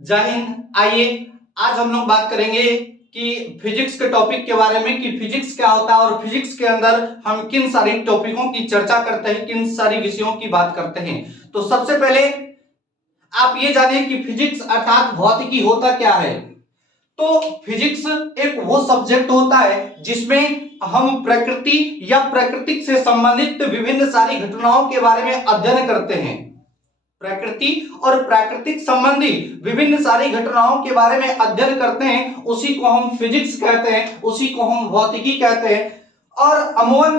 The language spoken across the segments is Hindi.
जय हिंद। आइए आज हम लोग बात करेंगे कि फिजिक्स के टॉपिक के बारे में कि फिजिक्स क्या होता है और फिजिक्स के अंदर हम किन सारी टॉपिकों की चर्चा करते हैं, किन सारी विषयों की बात करते हैं। तो सबसे पहले आप ये जानिए कि फिजिक्स अर्थात भौतिकी होता क्या है। तो फिजिक्स एक वो सब्जेक्ट होता है जिसमें हम प्रकृति या प्राकृतिक से संबंधित विभिन्न सारी घटनाओं के बारे में अध्ययन करते हैं। प्रकृति और प्राकृतिक संबंधी विभिन्न सारी घटनाओं के बारे में अध्ययन करते हैं, उसी को हम फिजिक्स कहते हैं, उसी को हम भौतिकी कहते हैं। और अमूमन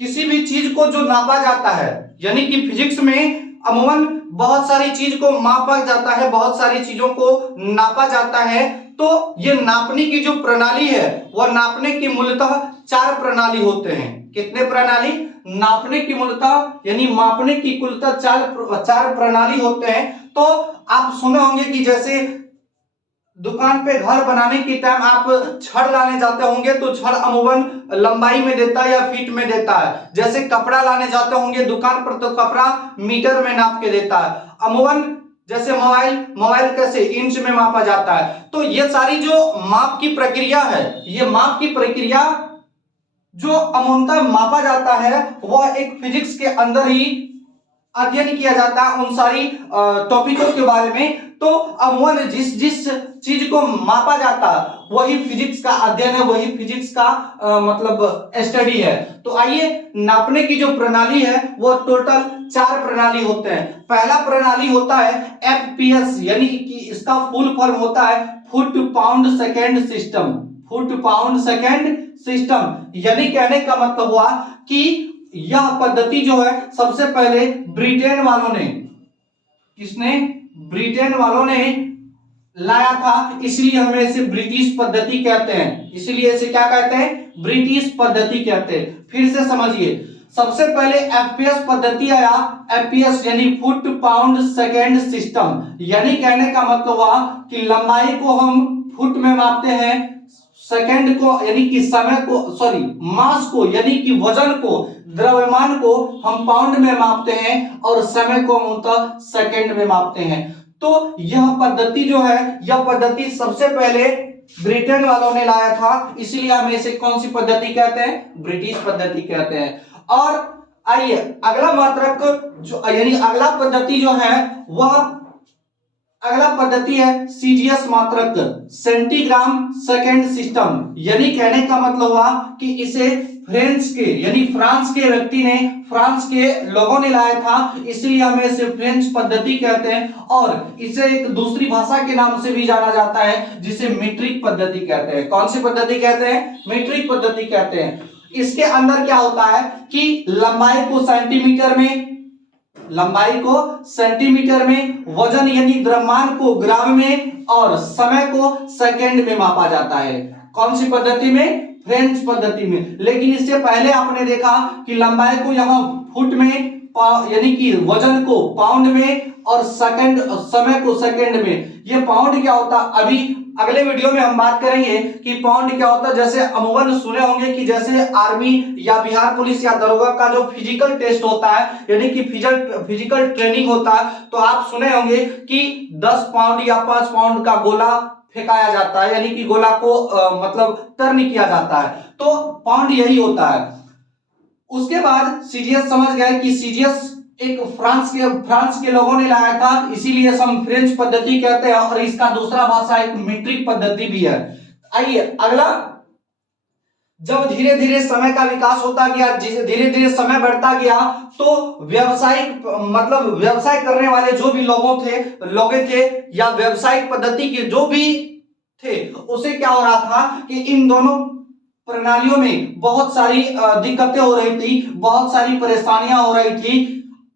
किसी भी चीज को जो नापा जाता है, यानी कि फिजिक्स में अमूमन बहुत सारी चीज को मापा जाता है, बहुत सारी चीजों को नापा जाता है। तो ये नापने की जो प्रणाली है वह नापने की मूलतः 4 प्रणाली होते हैं। कितने प्रणाली? नापने की मूलतः यानी मापने की कुलतः 4 प्रणाली होते हैं। तो आप सुने होंगे कि जैसे दुकान पे घर बनाने के टाइम आप छड़ लाने जाते होंगे तो छड़ अमूमन लंबाई में देता है या फीट में देता है। जैसे कपड़ा लाने जाते होंगे दुकान पर तो कपड़ा मीटर में नाप के देता है। अमूमन जैसे मोबाइल कैसे इंच में मापा जाता है। तो ये सारी जो माप की प्रक्रिया है, ये माप की प्रक्रिया जो अमूमतः मापा जाता है वह एक फिजिक्स के अंदर ही अध्ययन किया जाता है उन सारी टॉपिकों के बारे में। तो अमूमन जिस चीज को मापा जाता है वही फिजिक्स का अध्ययन है, वही फिजिक्स का मतलब स्टडी है। तो आइए, नापने की जो प्रणाली है वो टोटल 4 प्रणाली होते हैं। पहला प्रणाली होता है एफपीएस, यानी कि इसका फुल फॉर्म होता है foot pound second system. Foot pound second system यानी कहने का मतलब हुआ कि यह पद्धति जो है सबसे पहले ब्रिटेन वालों ने, किसने? ब्रिटेन वालों ने लाया था, इसलिए हम इसे ब्रिटिश पद्धति कहते हैं। इसलिए इसे क्या कहते हैं? ब्रिटिश पद्धति कहते हैं। फिर से समझिए, सबसे पहले एफपीएस पद्धति आया। एफपीएस यानी फुट पाउंड सेकेंड सिस्टम, यानी कहने का मतलब हुआ कि लंबाई को हम फुट में मापते हैं, सेकंड को यानी कि समय को, सॉरी मास को यानी कि वजन को, द्रव्यमान को हम पाउंड में मापते हैं और समय को हम सेकंड में मापते हैं। तो यह पद्धति जो है, यह पद्धति सबसे पहले ब्रिटेन वालों ने लाया था, इसीलिए हम इसे कौन सी पद्धति कहते हैं? ब्रिटिश पद्धति कहते हैं। और आइए अगला मात्रक जो यानी अगला पद्धति जो है वह अगला पद्धति है सीजीएस मात्रक, सेंटीग्राम सेकेंड सिस्टम। यानी कहने का मतलब हुआ कि इसे फ्रेंच के यानी फ्रांस के व्यक्ति ने, फ्रांस के लोगों ने लाया था, इसलिए हम इसे फ्रेंच पद्धति कहते हैं। और इसे एक दूसरी भाषा के नाम से भी जाना जाता है जिसे मीट्रिक पद्धति कहते हैं। कौन सी पद्धति कहते हैं? मीट्रिक पद्धति कहते हैं। इसके अंदर क्या होता है कि लंबाई को सेंटीमीटर में, लंबाई को सेंटीमीटर में, वजन यानी द्रव्यमान को ग्राम में और समय को सेकंड में मापा जाता है। कौन सी पद्धति में? फ्रेंच पद्धति में। लेकिन इससे पहले आपने देखा कि लंबाई को यहां फुट में, यानी कि वजन को पाउंड में और सेकंड समय को सेकंड में। ये पाउंड क्या होता है अभी अगले वीडियो में हम बात करेंगे कि पाउंड क्या होता है। जैसे अमूमन सुने होंगे कि जैसे आर्मी या बिहार पुलिस या दरोगा का जो फिजिकल टेस्ट होता है यानी कि फिजिकल ट्रेनिंग होता है, तो आप सुने होंगे कि 10 पाउंड या 5 पाउंड का गोला फेंकाया जाता है, यानी कि गोला को मतलब टर्न किया जाता है। तो पाउंड यही होता है। उसके बाद सीजीएस समझ गए कि सीजीएस एक फ्रांस के लोगों ने लाया था, इसीलिए हम फ्रेंच पद्धति कहते हैं। और इसका दूसरा भाषा एक मीट्रिक पद्धति भी है। आइए अगला, जब धीरे धीरे समय का विकास होता गया, धीरे धीरे समय बढ़ता गया, तो व्यवसायिक मतलब व्यवसाय करने वाले जो भी लोग थे या व्यवसायिक पद्धति के जो भी थे, उसे क्या हो रहा था कि इन दोनों प्रणालियों में बहुत सारी दिक्कतें हो रही थी, बहुत सारी परेशानियां हो रही थी।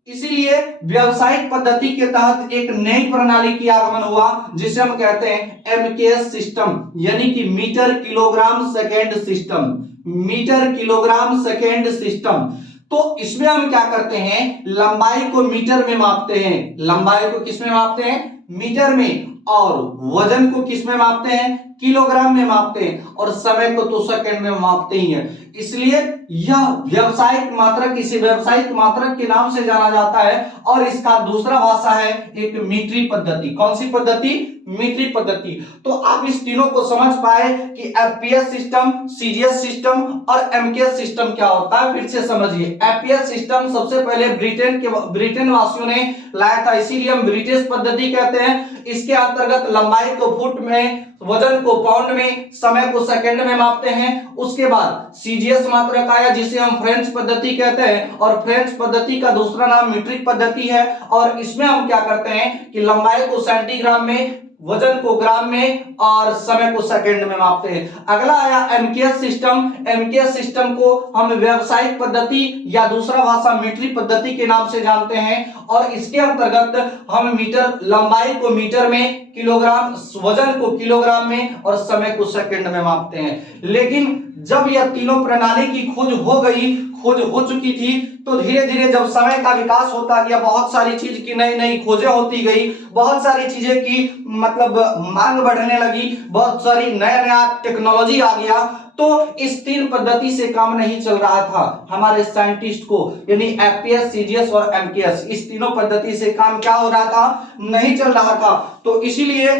इसीलिए व्यावसायिक पद्धति के तहत एक नई प्रणाली की आगमन हुआ जिसे हम कहते हैं एमकेएस सिस्टम, यानी कि metre kilogram second system. Metre kilogram second system. तो इसमें हम क्या करते हैं? लंबाई को मीटर में मापते हैं। लंबाई को किस में मापते हैं? मीटर में, और वजन को किस में मापते हैं, किलोग्राम में मापते हैं, और समय को तो सेकंड में मापते ही हैं। इसलिए यह व्यावसायिक मात्रक इसे व्यावसायिक मात्रक के नाम से जाना जाता है। और इसका दूसरा भाषा है एक मीट्रिक पद्धति। कौन सी पद्धति, मीट्रिक पद्धति। तो आप इस तीनों को समझ पाए कि एफपीएस सिस्टम, सीजीएस सिस्टम और एमकेएस सिस्टम क्या होता है। फिर से समझिए, एफपीएस सिस्टम सबसे पहले ब्रिटेन वासियों ने लाया था, इसीलिए हम ब्रिटिश पद्धति कहते हैं। इसके अंतर्गत लंबाई को फुट में, वजन को पाउंड में, समय को सेकंड में मापते हैं। उसके बाद सीजीएस मात्रक आया जिसे हम फ्रेंच पद्धति कहते हैं, और फ्रेंच पद्धति का दूसरा नाम मीट्रिक पद्धति है। और इसमें हम क्या करते हैं कि लंबाई को सेंटीग्राम में, वजन को ग्राम में, और समय को सेकंड में मापते हैं। अगला आया एमकेएस सिस्टम। एमकेएस सिस्टम को हम व्यावसायिक पद्धति या दूसरा भाषा मीट्रिक पद्धति के नाम से जानते हैं। और इसके अंतर्गत हम मीटर, लंबाई को मीटर में, किलोग्राम, वजन को किलोग्राम में, और समय को सेकंड में मापते हैं। लेकिन जब यह तीनों प्रणाली की खोज हो चुकी थी, तो धीरे धीरे जब समय का विकास होता गया, बहुत सारी चीज की नई नई खोजें होती गई, बहुत सारी चीजें की मतलब मांग बढ़ने लगी, बहुत सारी नया नया टेक्नोलॉजी आ गया, तो इस तीन पद्धति से काम नहीं चल रहा था हमारे साइंटिस्ट को, यानी एफपीएस, सीजीएस और एमकेएस, इस तीनों पद्धति से काम क्या हो रहा था, नहीं चल रहा था। तो इसीलिए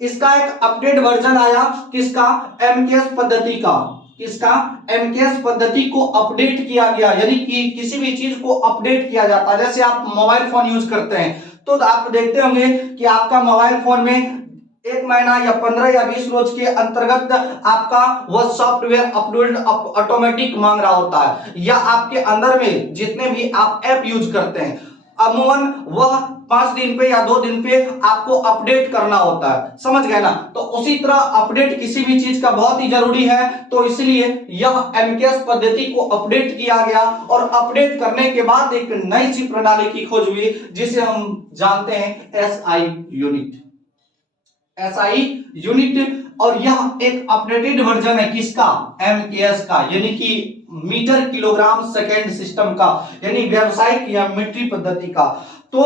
इसका एक अपडेट वर्जन आया, किसका, एमकेएस पद्धति का। किसका, एमकेएस पद्धति को अपडेट किया गया, यानी कि किसी भी चीज को अपडेट किया जाता है। जैसे आप मोबाइल फोन यूज करते हैं, तो आप देखते होंगे कि आपका मोबाइल फोन में 1 महीना या 15 या 20 रोज के अंतर्गत आपका वह सॉफ्टवेयर अपलोड ऑटोमेटिक मांग रहा होता है, या आपके अंदर में जितने भी आप ऐप यूज करते हैं, अमूमन वह 5 दिन पे या 2 दिन पे आपको अपडेट करना होता है। समझ गए ना। तो उसी तरह अपडेट किसी भी चीज का बहुत ही जरूरी है। तो इसलिए यह एमकेएस पद्धति को अपडेट किया गया, और अपडेट करने के बाद एक नई सी प्रणाली की खोज हुई जिसे हम जानते हैं एसआई यूनिट। एसआई यूनिट, और यह एक अपडेटेड वर्जन है किसका, एमकेएस का, यानी कि मीटर किलोग्राम सेकेंड सिस्टम का, यानी व्यावसायिक या मीट्रिक पद्धति का। तो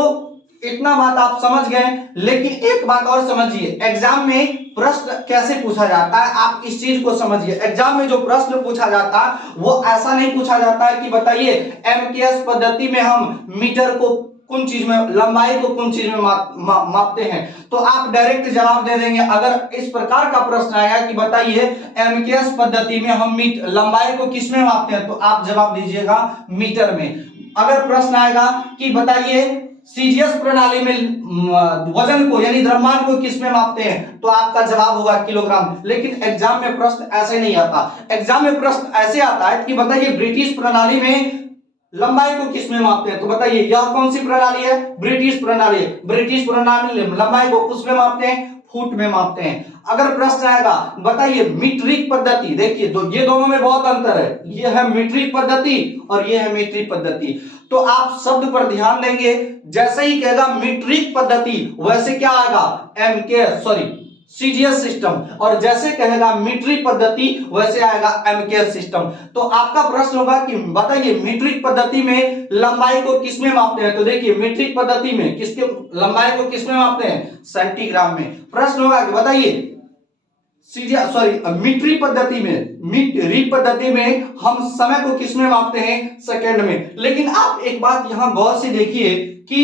इतना बात आप समझ गए। लेकिन एक बात और समझिए, एग्जाम में प्रश्न कैसे पूछा जाता है, आप इस चीज को समझिए। एग्जाम में जो प्रश्न पूछा जाता है वो ऐसा नहीं पूछा जाता है कि बताइए एमकेएस पद्धति में हम मीटर को कौन चीज में, लंबाई को कौन चीज में मापते हैं, तो आप डायरेक्ट जवाब दे देंगे। अगर इस प्रकार का प्रश्न आएगा कि बताइए एमकेएस पद्धति में हम लंबाई को किस में मापते हैं, तो आप जवाब दीजिएगा मीटर में। अगर प्रश्न आएगा कि बताइए सीजीएस प्रणाली में वजन को यानी द्रव्यमान को किस में मापते हैं, तो आपका जवाब होगा किलोग्राम। लेकिन एग्जाम में प्रश्न ऐसे नहीं आता। एग्जाम में प्रश्न ऐसे आता है कि बताइए ब्रिटिश प्रणाली में लंबाई को किस में मापते हैं, तो बताइए यह कौन सी प्रणाली है, ब्रिटिश प्रणाली। ब्रिटिश प्रणाली में लंबाई को किस में मापते हैं, फुट में मापते हैं। अगर प्रश्न आएगा बताइए मीट्रिक पद्धति, देखिए ये दोनों में बहुत अंतर है, ये है मीट्रिक पद्धति और ये है मीट्रिक पद्धति। तो आप शब्द पर ध्यान देंगे, जैसे ही कहेगा मीट्रिक पद्धति वैसे क्या आएगा, सीजीएस सिस्टम, और जैसे कहेगा मीट्रिक पद्धति वैसे आएगा एमकेएस सिस्टम। तो आपका प्रश्न होगा कि बताइए मीट्रिक पद्धति में लंबाई को किस में मापते हैं, तो देखिए मीट्रिक पद्धति में किसके लंबाई को किस में मापते हैं, सेंटीग्राम में। प्रश्न होगा कि बताइए मीट्रिक पद्धति में हम समय को किस में मापते हैं, सेकंड में। लेकिन आप एक बात यहां गौर से देखिए कि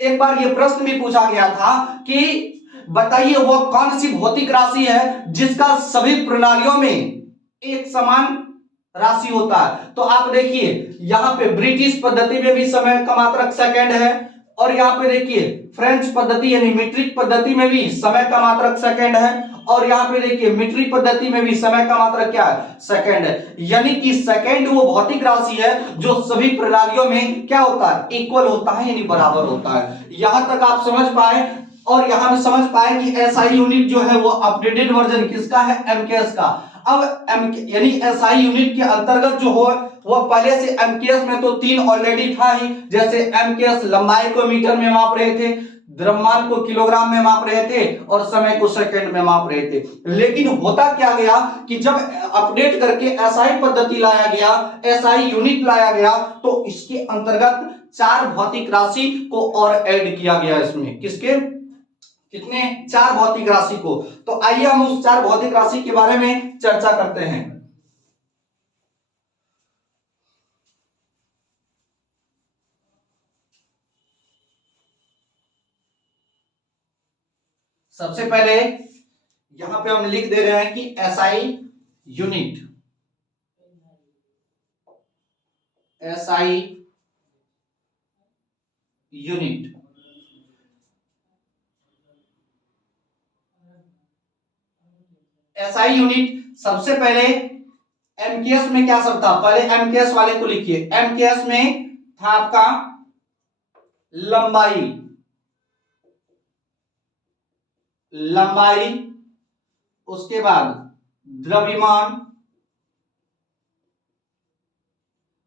एक बार यह प्रश्न भी पूछा गया था कि बताइए वह कौन सी भौतिक राशि है जिसका सभी प्रणालियों में एक समान राशि होता है। तो आप देखिए यहां पे ब्रिटिश पद्धति में भी समय का मात्रक सेकंड है, और यहां पे देखिए फ्रेंच पद्धति यानी मीट्रिक पद्धति में भी समय का मात्रक सेकंड है, और यहां पे देखिए मीट्रिक पद्धति में भी समय का मात्रक क्या है, सेकंड है। यानी कि सेकंड वो भौतिक राशि है जो सभी प्रणालियों में क्या होता है, इक्वल होता है, यानी बराबर होता है। यहां तक आप समझ पाए, और यहां में समझ पाए कि एसआई यूनिट जो है वो अपडेटेड वर्जन किसका है, एमकेएस का। अब यानी एसआई यूनिट के अंतर्गत जो हो वो पहले से एमकेएस में तो 3 ऑलरेडी था ही, जैसे एमकेएस लंबाई को मीटर में माप रहे थे, द्रव्यमान को किलोग्राम में माप रहे थे, और समय को सेकंड में माप रहे थे। लेकिन होता क्या गया कि जब अपडेट करके एसआई पद्धति लाया गया, एसआई यूनिट लाया गया, तो इसके अंतर्गत 4 भौतिक राशि को और ऐड किया गया। इसमें किसके, कितने? 4 भौतिक राशि को। तो आइए हम उस 4 भौतिक राशि के बारे में चर्चा करते हैं। सबसे पहले यहां पे हम लिख दे रहे हैं कि SI unit, SI unit. SI unit सबसे पहले एमकेएस में क्या सब था, पहले एमकेएस वाले को लिखिए। एमकेएस में था आपका लंबाई, लंबाई, उसके बाद द्रव्यमान,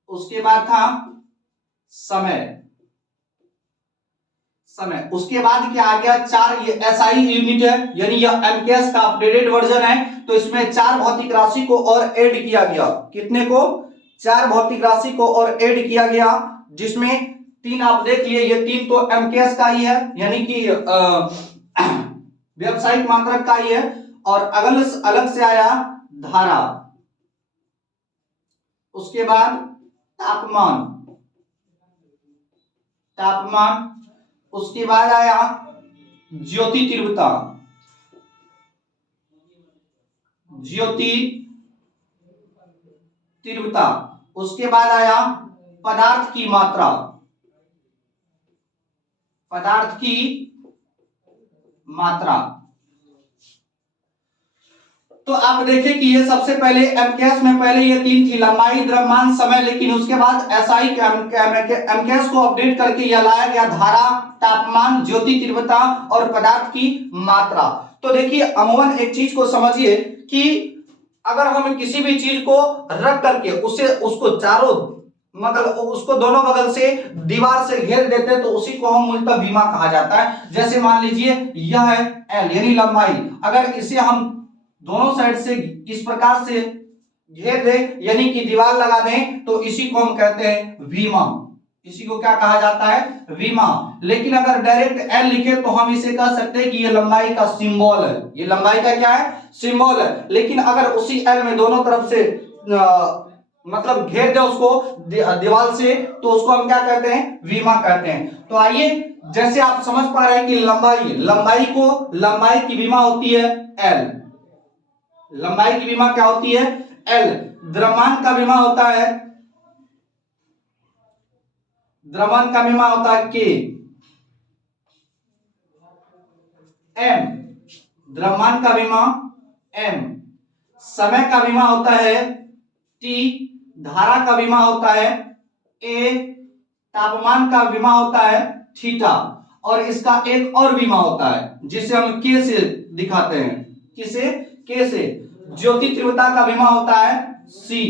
उसके बाद था समय, समय, उसके बाद क्या आ गया, 4 ये एसआई यूनिट है, यानी यह एमकेएस का अपडेटेड वर्जन है। तो इसमें 4 भौतिक राशि को और ऐड किया गया। कितने को? 4 भौतिक राशि को और ऐड किया गया, जिसमें 3 आप देख लिए, ये 3 तो एमकेएस का ही है, यानी कि व्यावसायिक मात्रक का ही है। और अलग से आया धारा, उसके बाद तापमान, तापमान, उसके बाद आया ज्योति तीव्रता, ज्योति तीव्रता, उसके बाद आया पदार्थ की मात्रा, पदार्थ की मात्रा। तो आप देखिए कि ये सबसे पहले एमकेएस में पहले ये 3 थी, लंबाई, द्रव्यमान, समय, लेकिन उसके बाद एसआई एमकेएस को अपडेट करके यह लाया गया धारा, तापमान, ज्योति तीव्रता और पदार्थ की मात्रा। तो देखिए अमूमन एक चीज को समझिए कि अगर हम किसी भी चीज को रख करके उसको चारों मतलब उसको दोनों बगल से दीवार से घेर देते हैं तो उसी को हम मूलतः विमा कहा जाता है। जैसे मान लीजिए यह है एल यानी लंबाई, अगर इसे हम दोनों साइड से इस प्रकार से घेर दें यानी कि दीवार लगा दें तो इसी को हम कहते हैं विमा, इसी को क्या कहा जाता है? विमा। लेकिन अगर डायरेक्ट एल लिखे तो हम इसे कह सकते हैं कि ये लंबाई का सिंबल है, ये लंबाई का क्या है? सिंबल है। लेकिन अगर उसी एल में दोनों तरफ से मतलब घेर दे उसको दीवार से तो उसको हम क्या कहते हैं? विमा कहते हैं। तो आइए जैसे आप समझ पा रहे हैं कि लंबाई की विमा होती है एल, लंबाई की विमा क्या होती है? एल। द्रव्यमान का विमा होता है, द्रव्यमान का विमा होता है के, एम, द्रव्यमान का विमा एम। समय का विमा होता है टी, धारा का विमा होता है ए, तापमान का विमा होता है थीटा, और इसका एक और विमा होता है जिसे हम के से दिखाते हैं। किसे? के से। ज्योति तीव्रता का विमा होता है सी।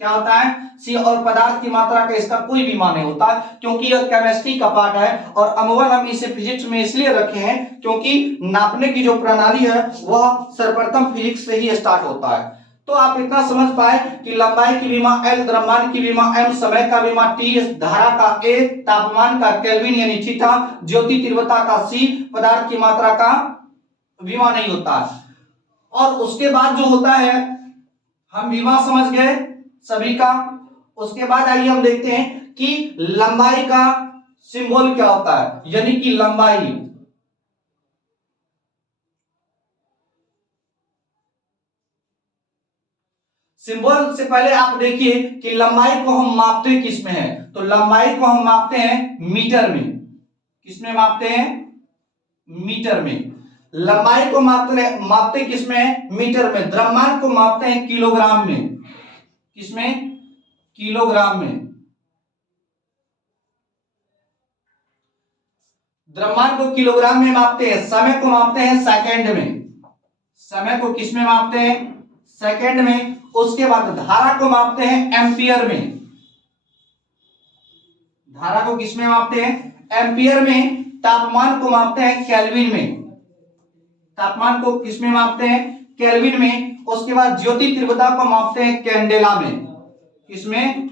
क्या होता है? सी। और पदार्थ की मात्रा का इसका कोई विमा नहीं होता क्योंकि यह केमिस्ट्री का पार्ट है। और अमूमन हम इसे फिजिक्स में इसलिए रखे हैं क्योंकि नापने की जो प्रणाली है वह सर्वप्रथम फिजिक्स से ही स्टार्ट होता है। तो आप इतना समझ पाए कि लंबाई की विमा एल, द्रव्यमान की विमा एम, समय का विमा टी, धारा का ए, तापमान का केल्विन यानी थीटा, ज्योति तीव्रता का सी, पदार्थ की मात्रा का विमा नहीं होता। और उसके बाद जो होता है, हम विमा समझ गए सभी का। उसके बाद आइए हम देखते हैं कि लंबाई का सिंबल क्या होता है, यानी कि लंबाई। सिंबल से पहले आप देखिए कि लंबाई को हम मापते किस में है, तो लंबाई को हम मापते हैं मीटर में। किसमें मापते हैं? मीटर में। लंबाई को मापते किस में है? मीटर में। द्रव्यमान को मापते हैं किलोग्राम में। किसमें? किलोग्राम में। द्रव्यमान को किलोग्राम में मापते हैं। समय को मापते हैं सेकंड में। समय को किस में मापते हैं? सेकंड में। उसके बाद धारा को मापते हैं एम्पियर में। धारा को किस में मापते हैं? एम्पियर में। तापमान को मापते हैं केल्विन में। तापमान को किस में मापते हैं? केल्विन में। उसके बाद ज्योति तीव्रता को मापते हैं कैंडेला में। किसमें?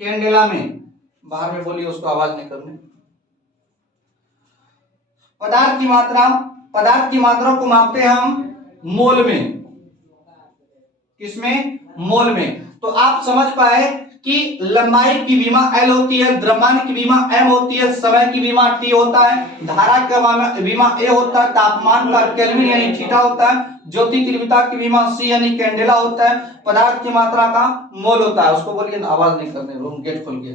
कैंडेला में। बाहर में बोलिए, उसको आवाज नहीं करनी। पदार्थ की मात्रा को मापते हैं हम मोल में। किसमें? मोल में। तो आप समझ पाए कि लंबाई की विमा L होती है, द्रव्यमान की विमा M होती है, समय की विमा T होता है, धारा का विमा A होता है, तापमान का केल्विन यानी थीटा होता है, ज्योति तीव्रता की विमा C यानी कैंडेला होता है, पदार्थ की मात्रा का मोल होता है। उसको बोलिए आवाज नहीं करने, रूम गेट खोल के।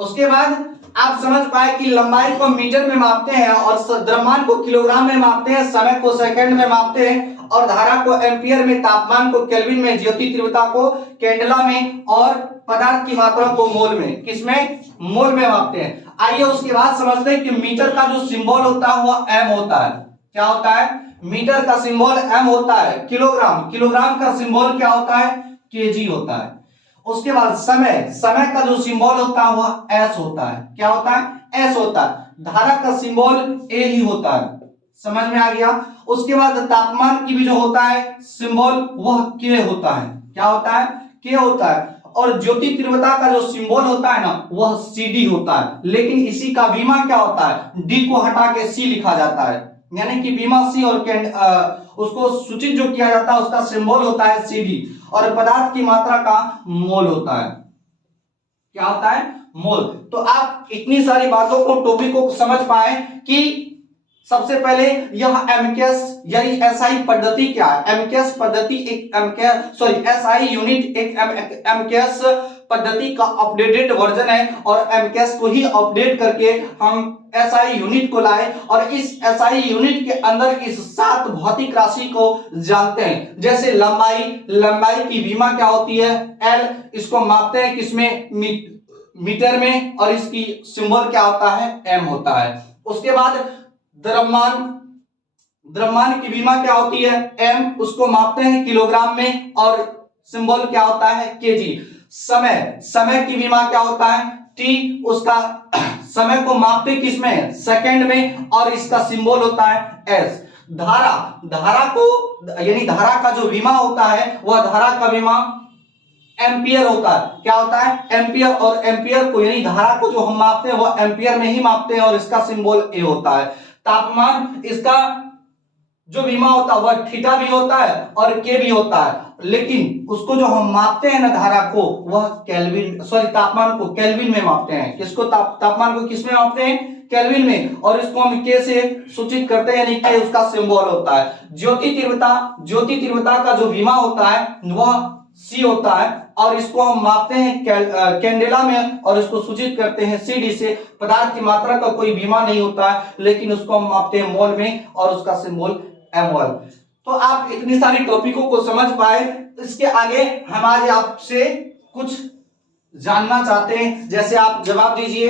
उसके बाद आप समझ पाए कि लंबाई को मीटर में मापते हैं और द्रव्यमान को किलोग्राम में मापते हैं, समय को सेकंड में मापते हैं और धारा को एम्पियर में, तापमान को केल्विन में, ज्योति तीव्रता को कैंडेला में और पदार्थ की मात्रा को मोल में। किसमें? मोल में मापते हैं। आइए उसके बाद समझते हैं कि मीटर का जो सिंबल होता है वो m होता है। क्या होता है? मीटर का सिंबल m होता है। किलोग्राम का सिंबल क्या होता है? kg होता है। उसके बाद समय का जो सिंबल होता है वह s होता है। क्या होता है? s होता है। धारा का सिंबल a ही होता है। समझ में आ गया? उसके बाद तापमान की भी जो होता है सिंबल वह k होता है। क्या होता है? k होता है। और ज्योति तीव्रता का जो सिंबल होता है ना वह cd होता है। लेकिन इसी का विमा क्या होता है? d को हटा के c लिखा जाता है, यानी कि विमा c और उसको सूचित जो किया जाता है उसका सिंबल होता है cd और पदार्थ की मात्रा का मोल होता है। क्या होता है? मोल। तो आप इतनी सारी बातों को, टॉपिक को समझ पाए कि सबसे पहले यह एमकेएस यानी एसआई पद्धति क्या है। एमकेएस पद्धति एक एसआई यूनिट एक एमकेएस पद्धति का अपडेटेड वर्जन है और एमकेएस को ही अपडेट करके हम एसआई यूनिट को लाए और इस एसआई यूनिट के अंदर इस 7 भौतिक राशि को जानते हैं। जैसे लंबाई की विमा क्या होती है? एल। इसको मापते हैं किसमें? मीटर में और इसकी सिंबल क्या होता है? एम होता है। उसके बाद द्रव्यमान की विमा क्या होती है? एम। उसको मापते हैं किलोग्राम में और सिंबल क्या होता है? केजी। समय की विमा क्या होता है? टी। उसका समय को मापते किसमें? सेकंड में और इसका सिंबल होता है एस। धारा को यानी धारा का जो विमा होता है वह धारा का विमा एम्पियर होता है। क्या होता है? एम्पियर। और एम्पियर को यानी धारा को जो हम मापते हैं वह एम्पियर में ही मापते हैं और इसका सिंबल ए होता है। तापमान, इसका जो विमा होता है वह थीटा भी होता है और के भी होता है, लेकिन उसको जो हम मापते हैं ना धारा को वह तापमान को केल्विन में मापते हैं। किसको? तापमान को किस में मापते हैं? केल्विन में। और इसको हम के से सूचित करते हैं, यानी के उसका सिंबल होता है। ज्योति तीव्रता का जो विमा होता है वह सी होता है और इसको हम मापते हैं कैंडेला में और इसको सूचित करते हैं सीडी से। पदार्थ की मात्रा का कोई विमा नहीं होता है, लेकिन उसको हम मापते हैं मोल में और उसका सिंबल एमोल। तो आप इतनी सारी टॉपिकों को समझ पाए। इसके आगे हम आज आपसे कुछ जानना चाहते हैं, जैसे आप जवाब दीजिए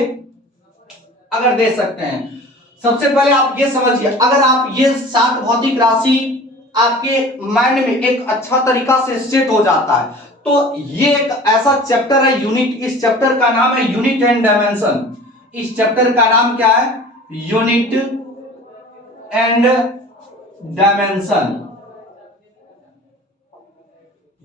अगर दे सकते हैं। सबसे पहले आप ये समझिए, अगर आप ये 7 भौतिक राशि आपके माइंड में एक अच्छा तरीका से सेट हो जाता है तो ये एक ऐसा चैप्टर है यूनिट। इस चैप्टर का नाम है यूनिट एंड डायमेंशन। इस चैप्टर का नाम क्या है? Unit and dimension.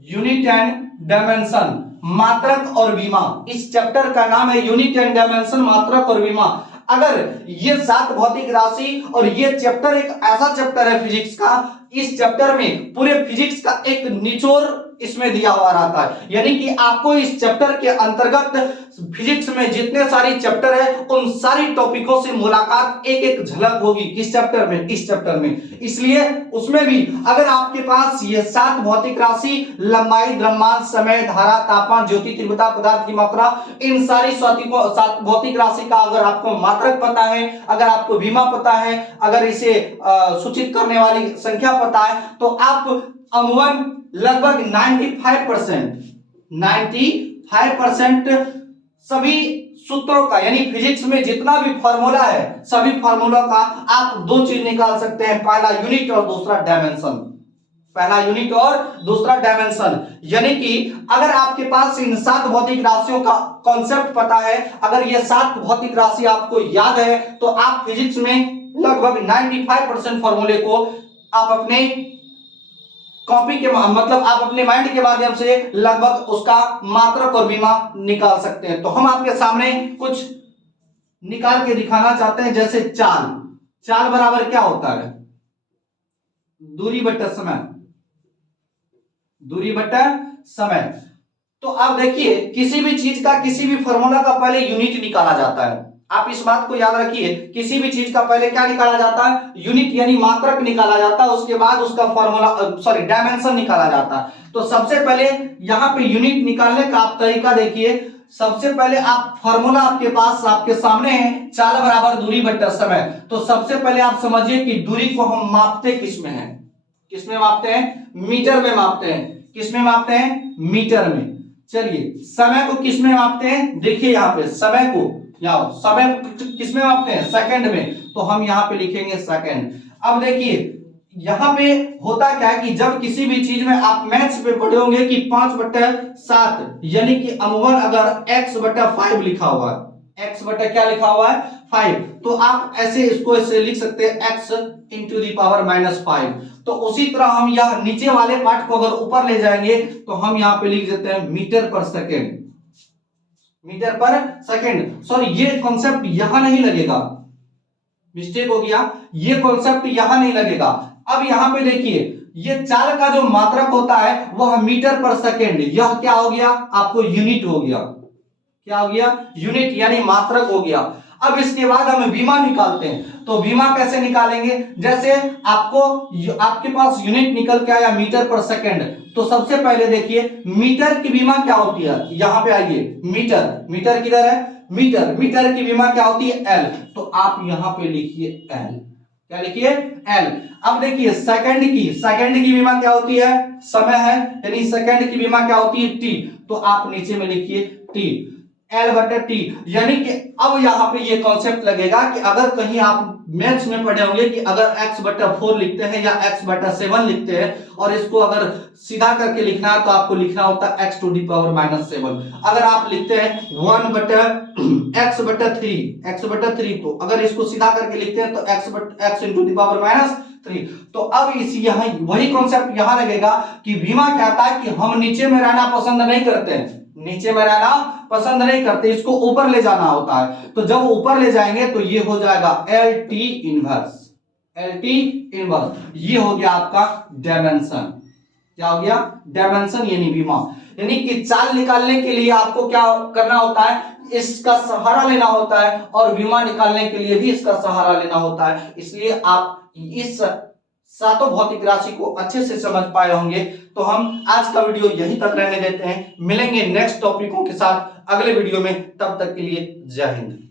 Unit and dimension, मात्रक और विमा। इस चैप्टर का नाम है यूनिट एंड डायमेंशन, मात्रक और विमा। अगर ये 7 भौतिक राशि और ये चैप्टर एक ऐसा चैप्टर है फिजिक्स का, इस चैप्टर में पूरे फिजिक्स का एक निचोड़ इसमें दिया हुआ रहता है, यानी कि आपको इस चैप्टर के अंतर्गत फिजिक्स में जितने सारी चैप्टर है उन सारी टॉपिकों से मुलाकात एक एक झलक होगी। किस चैप्टर में? इस चैप्टर में। इसलिए उसमें भी अगर आपके पास ये 7 भौतिक राशि, लंबाई, द्रव्यमान, समय, धारा, तापमान, ज्योति तीव्रता, पदार्थ की मात्रा, इन सारी 7 भौतिक राशि का अगर आपको मात्रक पता है, अगर आपको विमा पता है, अगर इसे सूचित करने वाली संख्या पता है, तो आप अमूमन लगभग 95% सभी सूत्रों का, यानी फिजिक्स में जितना भी फार्मूला है सभी फार्मूला का आप 2 चीज निकाल सकते हैं, पहला यूनिट और दूसरा डायमेंशन। पहला यूनिट और दूसरा डायमेंशन, यानी कि अगर आपके पास इन 7 भौतिक राशियों का कॉन्सेप्ट पता है, अगर ये 7 भौतिक राशि आपको याद है, तो आप फिजिक्स में लगभग 95% फार्मूले को आप अपने कॉपी के मतलब आप अपने माइंड के माध्यम से लगभग उसका मात्रक और विमा निकाल सकते हैं। तो हम आपके सामने कुछ निकाल के दिखाना चाहते हैं, जैसे चाल, चाल बराबर क्या होता है, दूरी बटा समय, दूरी बटा समय। तो अब देखिए किसी भी चीज का, किसी भी फॉर्मूला का पहले यूनिट निकाला जाता है। आप इस बात को याद रखिए, किसी भी चीज का पहले क्या निकाला जाता है, यूनिट यानी मात्रक निकाला जाता है, उसके बाद उसका फॉर्मूला डायमेंशन निकाला जाता है। तो सबसे पहले यहाँ पे यूनिट निकालने का आप तरीका देखिए। सबसे पहले आप फॉर्मूला आपके पास आपके सामने है, चाल बराबर दूरी बटा समय। तो सबसे पहले आप समझिए कि दूरी को हम मापते किसमें है, किसमें मापते हैं, मीटर में मापते हैं। किसमें मापते हैं, मीटर में। चलिए समय को किसमें मापते हैं, देखिए यहाँ पे समय को, समय किसमें मापते हैं, सेकंड में। तो हम यहाँ पे लिखेंगे सेकंड। अब देखिए यहाँ पे होता क्या है कि जब किसी भी चीज में आप मैथ्स पे पढ़े होंगे कि 5/7 यानी कि अमूमन अगर x/5 लिखा हुआ है, x बटा क्या लिखा हुआ है, 5, तो आप ऐसे इसको ऐसे लिख सकते हैं x × 5। तो उसी तरह हम यह नीचे वाले पार्ट को अगर ऊपर ले जाएंगे तो हम यहाँ पे लिख देते हैं मीटर पर सेकेंड, मीटर पर सेकेंड। सॉरी ये कॉन्सेप्ट यहां नहीं लगेगा, मिस्टेक हो गया, ये कॉन्सेप्ट यहां नहीं लगेगा। अब यहां पे देखिए ये चाल का जो मात्रक होता है वह मीटर पर सेकेंड, यह क्या हो गया आपको, यूनिट हो गया। क्या हो गया, यूनिट यानी मात्रक हो गया। अब इसके बाद हम विमा निकालते हैं। तो विमा कैसे निकालेंगे, जैसे आपको आपके पास यूनिट निकल के आया मीटर पर सेकेंड। तो सबसे पहले देखिए मीटर की विमा क्या होती है, यहां पे आइए, मीटर, मीटर किधर है, मीटर, मीटर की विमा क्या होती है, एल। तो आप यहां पे लिखिए एल, क्या लिखिए, एल। अब देखिए सेकंड की विमा क्या होती है, समय है, यानी सेकंड की विमा क्या होती है, टी। तो आप नीचे में लिखिए टी, एल बटे टी। यानी कि अब यहाँ पे ये कॉन्सेप्ट लगेगा कि अगर कहीं आप मैथ्स में पढ़े होंगे कि अगर x/4 लिखते हैं या x/7 लिखते हैं और इसको अगर सीधा करके लिखना है तो आपको लिखना होता है x⁻⁷। अगर आप लिखते हैं 1/x/3 तो अगर इसको सीधा करके लिखते हैं तो x⁻3। तो अब इसी यहाँ वही कॉन्सेप्ट यहाँ लगेगा कि विमा कहता है कि हम नीचे में रहना पसंद नहीं करते हैं, नीचे में रहना पसंद नहीं करते, इसको ऊपर ले जाना होता है। तो जब ऊपर ले जाएंगे तो ये हो जाएगा LT इनवर्स, LT इनवर्स। ये हो गया आपका डायमेंशन, क्या हो गया, डायमेंशन यानी विमा। यानी कि चाल निकालने के लिए आपको क्या करना होता है, इसका सहारा लेना होता है, और विमा निकालने के लिए भी इसका सहारा लेना होता है। इसलिए आप इस सातों भौतिक राशि को अच्छे से समझ पाए होंगे। तो हम आज का वीडियो यहीं तक रहने देते हैं, मिलेंगे नेक्स्ट टॉपिकों के साथ अगले वीडियो में, तब तक के लिए जय हिंद।